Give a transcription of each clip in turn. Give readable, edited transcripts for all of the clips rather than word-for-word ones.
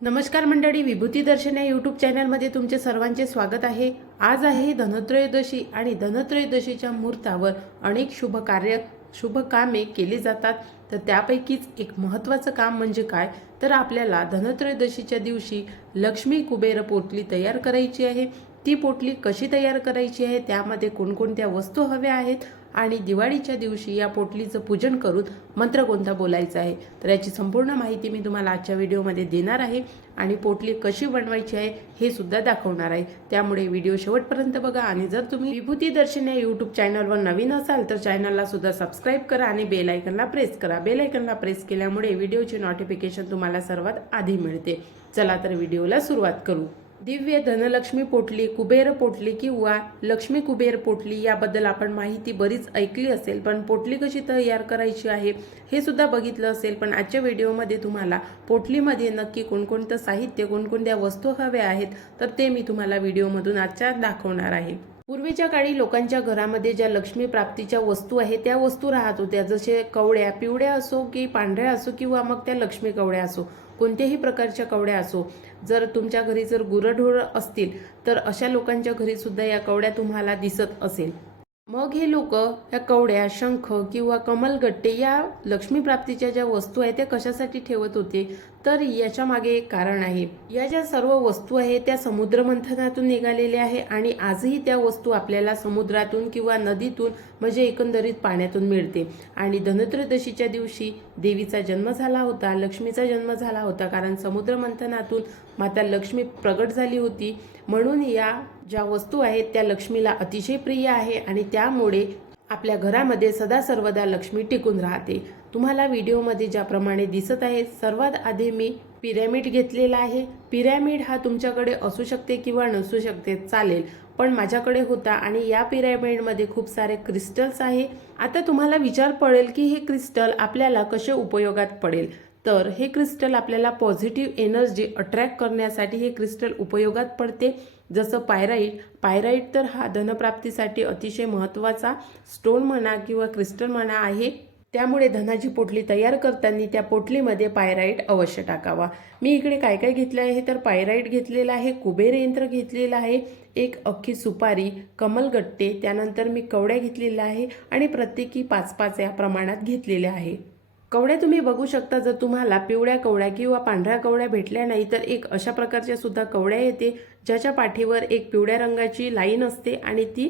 नमस्कार मंडळी, विभूती दर्शन या यूट्यूब चॅनलमध्ये तुमचे सर्वांचे स्वागत आहे। आज आहे धनत्रयोदशी आणि धनत्रयोदशीच्या मुहूर्तावर अनेक शुभ कामे केली जातात। तर त्यापैकीच एक महत्त्वाचं काम म्हणजे काय, तर आपल्याला धनत्रयोदशीच्या दिवशी लक्ष्मी कुबेर पोटली तयार करायची आहे। ती पोटली कशी तयार करायची आहे, त्यामध्ये कोणकोणत्या वस्तू हव्या आहेत आणि दिवाळीच्या दिवशी या पोटलीचं पूजन करून मंत्र कोणता बोलायचा आहे, तर याची संपूर्ण माहिती मी तुम्हाला आजच्या व्हिडिओमध्ये देणार आहे आणि पोटली कशी बनवायची आहे हे सुद्धा दाखवणार आहे। त्यामुळे व्हिडिओ शेवटपर्यंत बघा आणि जर तुम्ही विभूती दर्शन या यूट्यूब चॅनलवर नवीन असाल तर चॅनलला सुद्धा सबस्क्राईब करा आणि बेल आयकॉनला प्रेस करा। बेल आयकॉनला प्रेस केल्यामुळे व्हिडिओचे नोटिफिकेशन तुम्हाला सर्वात आधी मिळते। चला तर व्हिडिओला सुरुवात करू। दिव्य धनलक्ष्मी पोटली, कुबेर पोटली किंवा लक्ष्मी कुबेर पोटली याबद्दल आपण माहिती बरीच ऐकली असेल, पण पोटली कशी तयार करायची आहे हे सुद्धा बघितलं असेल। पण आजच्या व्हिडिओमध्ये तुम्हाला पोटलीमध्ये नक्की कोणकोणतं साहित्य, कोणकोणत्या वस्तू हव्या आहेत तर ते मी तुम्हाला व्हिडिओमधून आजच्या दाखवणार आहे। पूर्वीच्या काळी लोकांच्या घरामध्ये ज्या लक्ष्मी प्राप्तीच्या वस्तू आहेत त्या वस्तू राहत होत्या, जसे कवड्या, पिवळ्या असो की पांढऱ्या असो किंवा मग त्या लक्ष्मी कवड्या असो, कोणत्याही प्रकारच्या कवड्या असो। जर तुमच्या घरी जर गुरढोरं असतील तर अशा लोकांच्या घरी सुद्धा या कवड्या तुम्हाला दिसत असेल। मग हे लोक या कवड्या, शंख किंवा कमलगट्टे या लक्ष्मी प्राप्तीच्या ज्या वस्तू आहेत त्या कशासाठी ठेवत होते, तर याच्या मागे एक कारण आहे। या ज्या सर्व वस्तू आहेत त्या समुद्र मंथनातून निघालेल्या आहे आणि आजही त्या वस्तू आपल्याला समुद्रातून किंवा नदीतून म्हणजे एकंदरीत पाण्यातून मिळते। आणि धनत्रयोदशीच्या दिवशी देवीचा जन्म झाला होता, लक्ष्मीचा जन्म झाला होता, कारण समुद्र मंथनातून माता लक्ष्मी प्रगट झाली होती। म्हणून या ज्या वस्तू आहेत त्या लक्ष्मीला अतिशय प्रिय आहे आणि त्यामुळे आपल्या घरामध्ये सदा सर्वदा लक्ष्मी टिकून राहते। तुम्हाला व्हिडिओमध्ये ज्याप्रमाणे दिसत आहे, सर्वात आधी मी पिरॅमिड घेतलेला आहे। पिरॅमिड हा तुमच्याकडे असू शकते किंवा नसू शकते, चालेल, पण माझ्याकडे होता आणि या पिरॅमिडमध्ये खूप सारे क्रिस्टल्स आहे। आता तुम्हाला विचार पडेल की हे क्रिस्टल आपल्याला कसे उपयोगात पडेल, तर हे क्रिस्टल आपल्याला पॉझिटिव्ह एनर्जी अट्रॅक्ट करण्यासाठी हे क्रिस्टल उपयोगात पडते। जसं पायराईट तर हा धनप्राप्तीसाठी अतिशय महत्त्वाचा स्टोन म्हणा किंवा क्रिस्टल म्हणा आहे। त्यामुळे धनाची पोटली तयार करताना त्या पोटलीमध्ये पायराईट अवश्य टाकावा। मी इकडे काय काय घेतलं आहे, तर पायराईट घेतलेला आहे, कुबेर यंत्र घेतलेलं आहे, एक अख्खी सुपारी, कमलगट्टे, त्यानंतर मी कवड्या घेतलेल्या आहे आणि प्रत्येकी 5-5 या प्रमाणात घेतलेल्या आहे। कवड्या तुम्ही बघू शकता, जर तुम्हाला पिवळ्या कवड्या किंवा पांढऱ्या कवड्या भेटल्या नाही तर एक अशा प्रकारच्या सुद्धा कवड्या येते, ज्याच्या पाठीवर एक पिवळ्या रंगाची लाईन असते आणि ती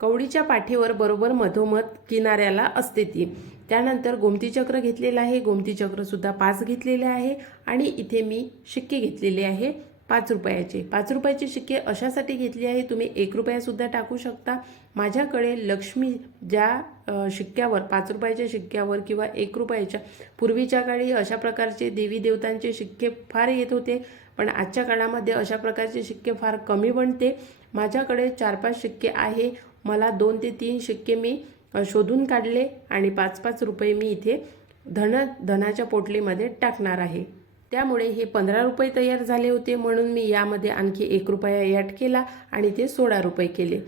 कवडीच्या पाठीवर बरोबर मधोमध किनाऱ्याला असते ती। त्यानंतर गोमती चक्र घेतलेलं आहे, गोमती चक्र सुद्धा 5 घेतलेले आहे आणि इथे मी शिक्के घेतलेले आहे 5 रुपयाचे। 5 रुपयाचे शिक्के अशासाठी घेतले आहे, तुम्ही 1 रुपया सुद्धा टाकू शकता। माझ्याकडे लक्ष्मी ज्या शिक्क्यावर, 5 रुपयाच्या शिक्क्यावर किंवा 1 रुपयाच्या, पूर्वीच्या काळी अशा प्रकारचे देवी देवतांचे शिक्के फार येत होते, पण आजच्या काळामध्ये अशा प्रकारचे शिक्के फार कमी बनते। माझ्याकडे 4-5 शिक्के आहे, मला 2 ते 3 शिक्के मी शोधून काढले आणि 5-5 रुपये मी इथे धनाच्या पोटलीमध्ये टाकणार आहे। त्यामुळे हे 15 रुपये तयार झाले होते, म्हणून मी यामध्ये आणखी 1 रुपया ॲड केला आणि ते 16 रुपये केले।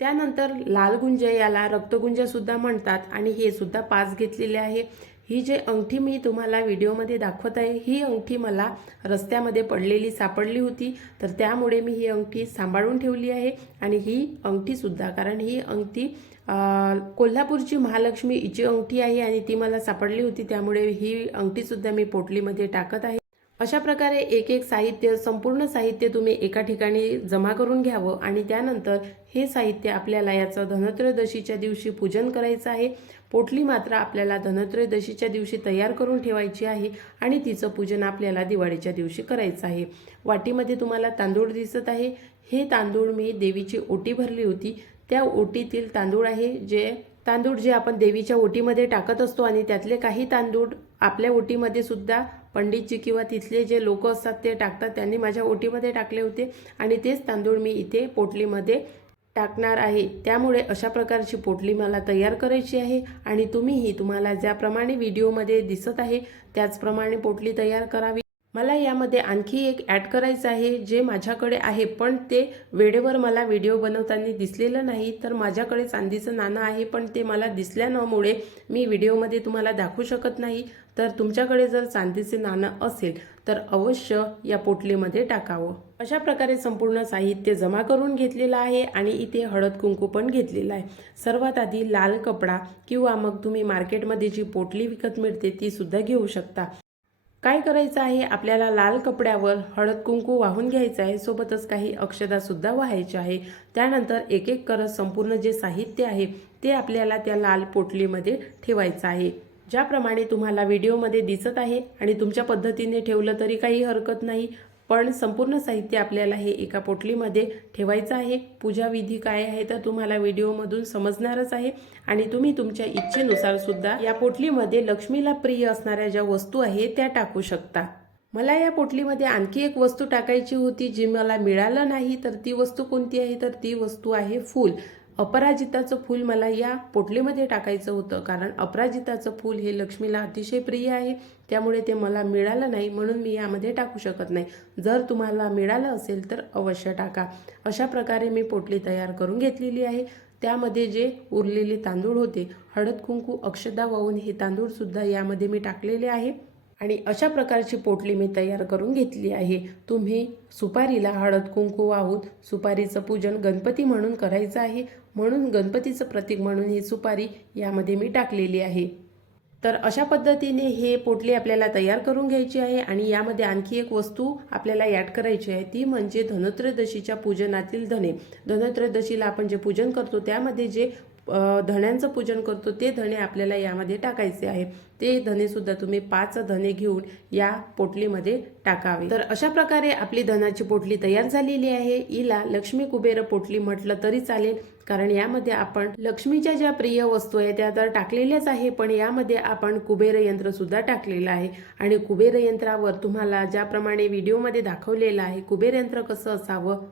त्यानंतर लाल गुंज, याला रक्तगुंज सुद्धा म्हणतात आणि हे सुद्धा 5 घेतलेले आहे। ही जे अंगठी मी तुम्हाला व्हिडिओमध्ये दाखवत आहे, ही अंगठी मला रस्त्यामध्ये पडलेली सापडली होती, तर त्यामुळे मी ही अंगठी सांभाळून ठेवली आहे। आणि ही अंगठी सुद्धा, कारण ही अंगठी कोल्हापूरची महालक्ष्मी हिची अंगठी आहे आणि ती मला सापडली होती, त्यामुळे ही अंगठी सुद्धा मी पोटलीमध्ये टाकत आहे। अशा प्रकारे एक साहित्य, संपूर्ण साहित्य तुम्ही एका ठिकाणी जमा करून घ्यावं आणि त्यानंतर हे साहित्य आपल्याला याचं धनत्रयोदशीच्या दिवशी पूजन करायचं आहे। पोटली मात्र आपल्याला धनत्रयोदशीच्या दिवशी तयार करून ठेवायची आहे आणि तिचं पूजन आपल्याला दिवाळीच्या दिवशी करायचं आहे। वाटीमध्ये तुम्हाला तांदूळ दिसत आहे, हे तांदूळ मी देवीची ओटी भरली होती, त्या ओटीतील तांदूळ आहे। जे आपण देवीच्या ओटीमध्ये टाकत असतो आणि त्यातले काही तांदूळ आपल्या ओटीमध्ये सुद्धा पंडितजी किंवा तिथले जे लोक असतात ते टाकतात, त्यांनी माझ्या ओटीमध्ये टाकले होते आणि तेच तांदूळ मी इथे पोटलीमध्ये टाकणार आहे। त्यामुळे अशा प्रकारची पोटली मला तयार करायची आहे आणि तुम्हीही तुम्हाला ज्याप्रमाणे व्हिडिओमध्ये दिसत आहे त्याचप्रमाणे पोटली तयार करावी। मला यामध्ये आणखी एक ॲड करायचं आहे, जे माझ्याकडे आहे पण ते वेळेवर मला व्हिडिओ बनवताना दिसलेलं नाही। तर माझ्याकडे चांदीचं नाणं आहे, पण ते मला दिसल्यामुळे मी व्हिडिओमध्ये तुम्हाला दाखवू शकत नाही। तर तुमच्याकडे जर चांदीचे नाणं असेल तर अवश्य या पोटलीमध्ये टाकावं। अशा प्रकारे संपूर्ण साहित्य जमा करून घेतलेलं आहे आणि इथे हळद कुंकू पण घेतलेलं आहे। सर्वात आधी लाल कपडा किंवा मग तुम्ही मार्केटमध्ये जी पोटली विकत मिळते ती सुद्धा घेऊ शकता। काय करायचं आहे, आपल्याला लाल कपड्यावर हळद कुंकू वाहून घ्यायचं आहे, सोबतच काही अक्षता सुद्धा वाहायच्या आहे। त्यानंतर एक एक करत संपूर्ण जे साहित्य आहे ते आपल्याला त्या लाल पोटलीमध्ये ठेवायचं आहे। ज्याप्रमाणे तुम्हाला व्हिडिओमध्ये दिसत आहे आणि तुमच्या पद्धतीने ठेवलं तरी काही हरकत नाही, पण संपूर्ण साहित्य आपल्याला हे एका पोटलीमध्ये ठेवायचं आहे। पूजा विधी काय आहे तर तुम्हाला व्हिडिओमधून समजणारच आहे आणि तुम्ही तुमच्या इच्छेनुसार सुद्धा या पोटलीमध्ये लक्ष्मीला प्रिय असणाऱ्या ज्या वस्तू आहेत त्या टाकू शकता। मला या पोटलीमध्ये आणखी एक वस्तू टाकायची होती जी मला मिळालं नाही, तर ती वस्तू कोणती आहे तर ती वस्तू आहे फूल। अपराजिताचं फूल मला या पोटलीमध्ये टाकायचं होतं, कारण अपराजिताचं फूल हे लक्ष्मीला अतिशय प्रिय आहे, त्यामुळे ते मला मिळालं नाही म्हणून मी यामध्ये टाकू शकत नाही। जर तुम्हाला मिळालं असेल तर अवश्य टाका। अशा प्रकारे मी पोटली तयार करून घेतलेली आहे। त्यामध्ये जे उरलेले तांदूळ होते, हळद कुंकू अक्षता वाहून हे तांदूळ सुद्धा यामध्ये मी टाकलेले आहे आणि अशा प्रकारची पोटली मी तयार करून घेतली आहे। तुम्ही सुपारीला हळद कुंकू वाहून सुपारीचं पूजन गणपती म्हणून करायचं आहे, म्हणून गणपतीचं प्रतीक म्हणून ही सुपारी यामध्ये मी टाकलेली आहे। तर अशा पद्धतीने हे पोटली आपल्याला तयार करून घ्यायची आहे आणि यामध्ये आणखी एक वस्तू आपल्याला ॲड करायची आहे, ती म्हणजे धनत्रयोदशीच्या पूजनातील धणे। धनत्रयोदशीला आपण जे पूजन करतो त्यामध्ये जे धण्यांचं पूजन करतो ते धणे आपल्याला यामध्ये टाकायचे आहे। ते धणे सुद्धा तुम्ही 5 धणे घेऊन या पोटलीमध्ये टाकावे। तर अशा प्रकारे आपली धनाची पोटली तयार झालेली आहे। हिला लक्ष्मी कुबेर पोटली म्हटलं तरी चालेल, कारण यामध्ये आपण लक्ष्मीच्या ज्या प्रिय वस्तू आहेत त्या तर टाकलेल्याच आहे, पण यामध्ये आपण कुबेर यंत्र सुद्धा टाकलेलं आहे आणि कुबेर यंत्रावर तुम्हाला ज्याप्रमाणे व्हिडिओमध्ये दाखवलेलं आहे कुबेर यंत्र कसं असावं,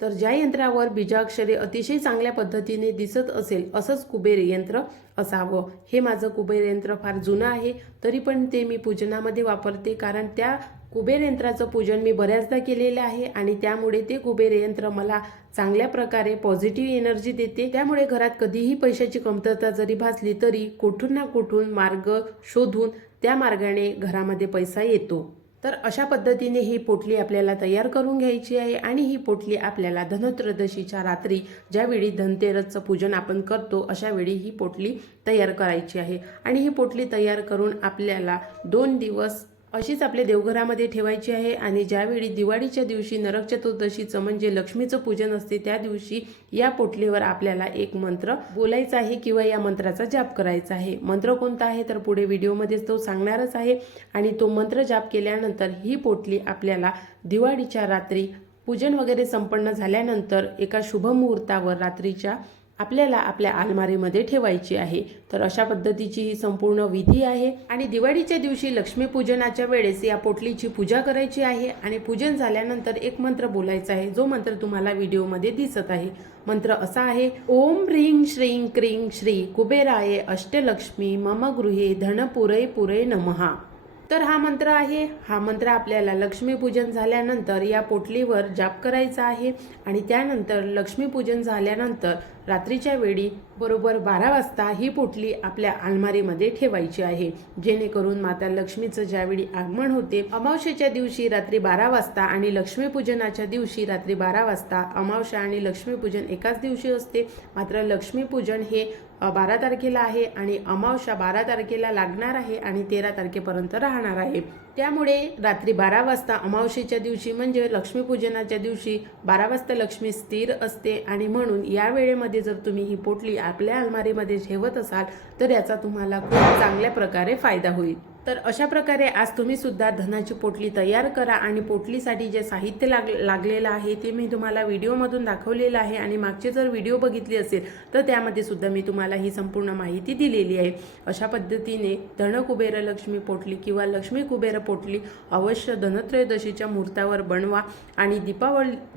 तर ज्या यंत्रावर बीजाक्षरे अतिशय चांगल्या पद्धतीने दिसत असेल असंच कुबेर यंत्र असावं। हे माझं कुबेर यंत्र फार जुनं आहे, तरी पण ते मी पूजनामध्ये वापरते, कारण त्या कुबेर यंत्राचं पूजन मी बऱ्याचदा केलेलं आहे आणि त्यामुळे ते कुबेर यंत्र मला चांगल्या प्रकारे पॉझिटिव्ह एनर्जी देते। त्यामुळे घरात कधीही पैशाची कमतरता जरी भासली तरी कुठून ना कुठून मार्ग शोधून त्या मार्गाने घरामध्ये पैसा येतो। तर अशा पद्धतीने ही पोटली आपल्याला तयार करून घ्यायची आहे आणि ही पोटली आपल्याला धनत्रयोदशीच्या रात्री ज्यावेळी धनतेरसचं पूजन आपण करतो अशा वेळी ही पोटली तयार करायची आहे आणि ही पोटली तयार करून आपल्याला 2 दिवस अशीच आपल्या देवघरामध्ये ठेवायची आहे आणि ज्यावेळी दिवाळीच्या दिवशी नरक चतुर्दशीचं म्हणजे लक्ष्मीचं पूजन असते त्या दिवशी या पोटलीवर आपल्याला एक मंत्र बोलायचा आहे किंवा या मंत्राचा जाप करायचा आहे। मंत्र कोणता आहे तर पुढे व्हिडिओमध्येच तो सांगणारच आहे आणि तो मंत्र जाप केल्यानंतर ही पोटली आपल्याला दिवाळीच्या रात्री पूजन वगैरे संपन्न झाल्यानंतर एका शुभ मुहूर्तावर रात्रीच्या आपल्याला आपल्या अलमारीमध्ये ठेवायची आहे। तर अशा पद्धतीची ही संपूर्ण विधी आहे आणि दिवाळीच्या दिवशी लक्ष्मीपूजनाच्या वेळेस या पोटलीची पूजा करायची आहे आणि पूजन झाल्यानंतर एक मंत्र बोलायचा आहे, जो मंत्र तुम्हाला व्हिडिओमध्ये दिसत आहे। मंत्र असा आहे, ओम ह्रीं श्रीं क्रीं श्री कुबेराय अष्टलक्ष्मी मम गृहे धनपुरे पुरे नमः। तर हा मंत्र आहे। हा मंत्र आपल्याला लक्ष्मीपूजन झाल्यानंतर या पोटलीवर जाप करायचा आहे आणि त्यानंतर लक्ष्मीपूजन झाल्यानंतर रात्रीच्या वेळी बरोबर 12 वाजता ही पोटली आपल्या अलमारीमध्ये ठेवायची आहे, जेणेकरून माता लक्ष्मीचं ज्यावेळी आगमन होते अमावस्येच्या दिवशी रात्री 12 वाजता आणि लक्ष्मीपूजनाच्या दिवशी रात्री 12 वाजता, अमावस्या आणि लक्ष्मीपूजन एकाच दिवशी असते, मात्र लक्ष्मीपूजन हे 12 तारखेला आहे आणि अमावस्या 12 तारखेला लागणार आहे आणि 13 तारखेपर्यंत राहणार आहे। त्यामुळे रात्री 12 वाजता अमावस्येच्या दिवशी म्हणजे लक्ष्मीपूजनाच्या दिवशी 12 वाजता लक्ष्मी स्थिर असते आणि म्हणून या वेळेमध्ये जर तुम्ही ही पोटली आपल्या अलमारीमध्ये ठेवत असाल तर याचा तुम्हाला खूप चांगल्या प्रकारे फायदा होईल। तर अशा प्रकारे आज तुम्ही सुद्धा धनाची पोटली तयार करा आणि पोटलीसाठी जे साहित्य लागलेलं आहे ते मी तुम्हाला व्हिडिओमधून दाखवलेलं आहे आणि मागचे जर व्हिडिओ बघितले असेल तर त्यामध्ये सुद्धा मी तुम्हाला ही संपूर्ण माहिती दिलेली आहे। अशा पद्धतीने धन कुबेर लक्ष्मी पोटली किंवा लक्ष्मी कुबेर पोटली अवश्य धनत्रयोदशीच्या मुहूर्तावर बनवा आणि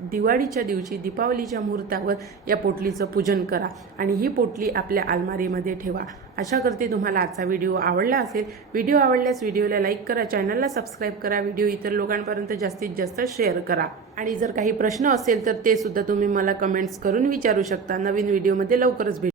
दिवाळीच्या दिवशी दीपावलीच्या मुहूर्तावर या पोटलीचं पूजन करा आणि ही पोटली आपल्या अलमारीमध्ये ठेवा। आशा करते तुम्हाला आजचा व्हिडिओ आवडला असेल। व्हिडिओ आवडल्यास व्हिडिओला लाईक करा, चॅनलला सबस्क्राईब करा, व्हिडिओ इतर लोकांपर्यंत जास्तीत जास्त शेअर करा आणि जर काही प्रश्न असेल तर ते सुद्धा तुम्ही मला कमेंट्स करून विचारू शकता। नवीन व्हिडिओमध्ये लवकरच भेटू।